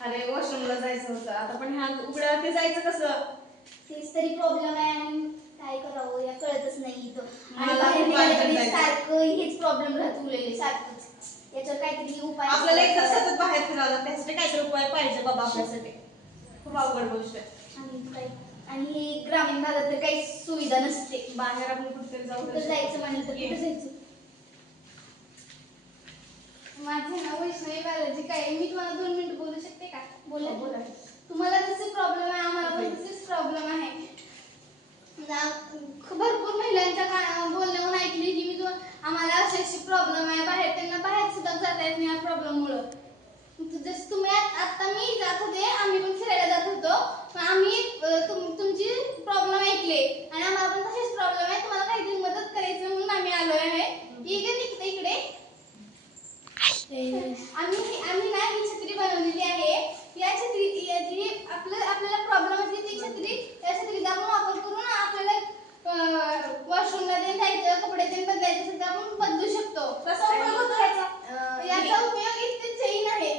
अरे वॉशरूमला जायचं होतं आता, पण ह्या उघड्या ते जायचं कसं? तेच तरी प्रॉब्लेम आहे आणि काय करावं या कळतच नाही इथं. आणि मला बाहेर खूप वाटतं निघाल्यावर जायचं. सारखं हेच प्रॉब्लेम राहत उरलेले सारखंच. याच्यावर काहीतरी उपाय आपल्याला एक तर सतत बाहेर फिरावं, त्यासाठी काहीतरी उपाय पाहिजे बाबा आपल्यासाठी. खूप अवघड गोष्ट आहे. आणि हे ग्रामीण भागात तर काही सुविधा नसते. बाहेर आपण कुठेतरी कुठं जायचं म्हणलं तर कुठं जायचं? माझे नाव वैष्णवी बालाजी काय, मी तुम्हाला 2 मिनिट बोलू शकते का? बोला. तुम्हाला जसे प्रॉब्लेम आहे आम्हाला पण तसेच प्रॉब्लेम आहे. भरपूर महिलांच्या बोलण्यावरून ऐकली की मी आम्हाला अशी प्रॉब्लेम आहे, त्यांना बाहेर सुद्धा जाता येत नाही या प्रॉब्लेममुळं. जसं तुम्ही आता मी जात होते, आम्ही पण फिरायला जात होतो, पण आम्ही तुमची प्रॉब्लेम ऐकले आणि आम्हाला पण तसेच प्रॉब्लेम आहे. तुम्हाला काहीतरी मदत करायचं म्हणून आम्ही आलो आहे. इकडे आम्ही ना ही छत्री बनवलेली आहे. या छत्री आपल्याला प्रॉब्लेम असली ती छत्री, या छत्रीचा आपण वापर करून आपल्याला वॉशरूमला जायचं, कपडे बदलायचे सुद्धा आपण बदलू शकतो. कसा उपयोग होतो याचा उपयोग इथे चेन आहे.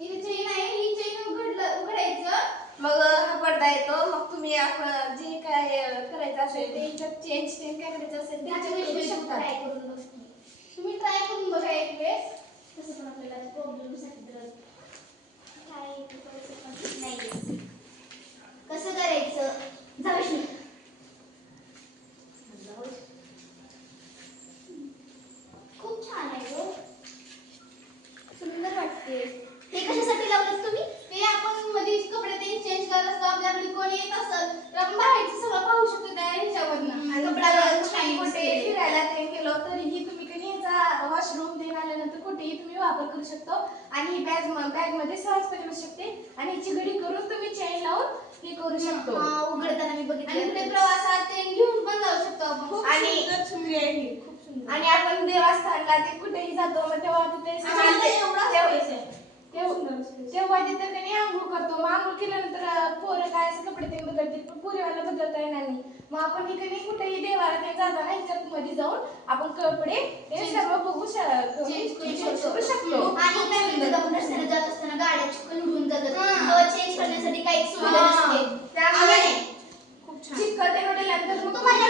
इथे चेन आहे, ही चेन उघडायचं. मग हा पडदा येतो, मग तुम्ही आपण जे काय करायचं असेल ते चेंज काय करायचं असेल ते करू शकता. तुम्ही ट्राय करून बघा एक वेळेस. तसं पण आपल्याला प्रॉब्लेमसाठी तर काय नाही. कसं करायचं? जाऊ खूप छान आहे गो, सुंदर वाटते. हे कशासाठी लावलं तुम्ही? ते आपण मध्ये कपडे ते चेंज करत असतो, आपल्याकडे कोणी येत असेल तर आपण बाहेरचं सगळं पाहू शकतो त्या ह्याच्यावरनं. आणि कपडा कुठे फिरायला ते गेलो तरीही तुम्ही कधी याचा वॉशरूम देऊन आल्यानंतर कुठेही तुम्ही वापर करू शकतो. आणि ही बॅग मध्ये सहजपणे बसू शकते आणि हिची घडी करून तुम्ही चेन लावून हे करू शकतो. उघडताना मी आणि बघितलं. कुठे प्रवासात ते घेऊन पण जाऊ शकतो आपण. खूप आणि- सुंदर छत्री आहे ही, खूप सुंदर. आणि आपण देवस्थानला ते कुठेही जातो, मग तेव्हा तिथे तेव्हा तिथे कधी आंघोळ करतो. मग आंघोळ केल्यानंतर पोरं काय असं कपडे ते बदलतील, पण पोरीवाला बदलता येणार नाही. मग आपण हे कधी कुठेही देवाला ते जाताना ह्याच्यात मध्ये जाऊन आपण कपडे ते सर्व बघू शकतो. आणि काय म्हणतात आपण रस्त्याने जात असताना गाड्या चिखल उडून जातात, तेव्हा चेंज करण्यासाठी काही सुविधा नसते. त्यामुळे खूप छान चिकट नंतर मग तुम्हाला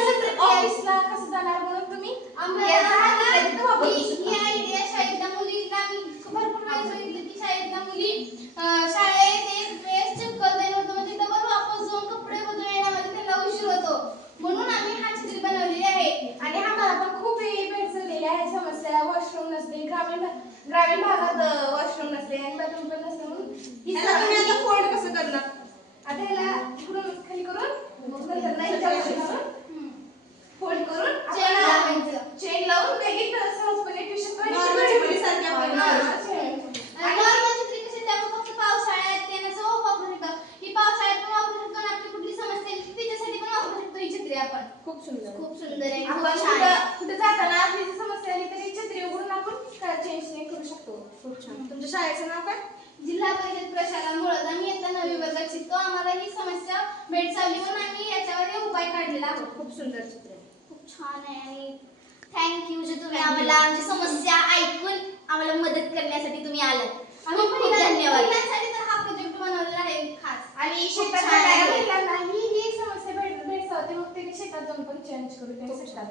ऑफिसला कसं जाणार म्हणून तुम्ही ही आयडिया शाळेतल्या मुलींना मी भरपूर वेळेस बघितलं की शाळेतल्या मुली शाळेत एक वेळेस चक्कर देणं होतं, म्हणजे डबल वापस जाऊन कपडे बदलून येण्यामध्ये त्यांना उशीर होतो. म्हणून आम्ही हा छत्री बनवलेली आहे. आणि आम्हाला पण खूप भेटलेली आहे समस्या. वॉशरूम नसते, ग्रामीण भागात वॉशरूम नसते आणि बाथरूम पण नसते, म्हणून फोल्ड कसं करणार? आता ह्याला इकडून खाली करून फोल्ड करून चेन लावून बॅगेत सहजपणे ठेवू शकतो. नॉर्मल छत्री कशी आपण फक्त पावसाळ्यात ते नसं वापरू शकतो. ही पावसाळ्यात पण वापरू शकतो आणि आपली कुठली समस्या येईल त्याच्यासाठी पण वापरू शकतो ही छत्री आपण. खूप सुंदर आहे. आपण कुठे जाताना आपली जी समस्या आली तरी छत्री उघडून आपण चेंज करू शकतो. खूप छान. तुमच्या शाळेचं नाव काय? जिल्हा परिषद प्रशाला मुळात. आम्ही इयत्ता 9वी वर्गात शिकतो. आम्हाला ही समस्या भेडसावली म्हणून आम्ही याच्यावर उपाय काढलेला आहोत. खूप सुंदर चित्र आहे, खूप छान आहे. आणि थँक्यू जे तुम्ही आम्हाला आमची समस्या ऐकून आम्हाला मदत करण्यासाठी तुम्ही आलात. आम्ही खूप खूप धन्यवाद. महिलांसाठी तर हा प्रोजेक्ट बनवलेला आहे खास. आणि खूप शेतात छान आहे. महिलांना ही समस्या भेडसावते, मग ते शेतात जाऊन पण चेंज करू शकतात.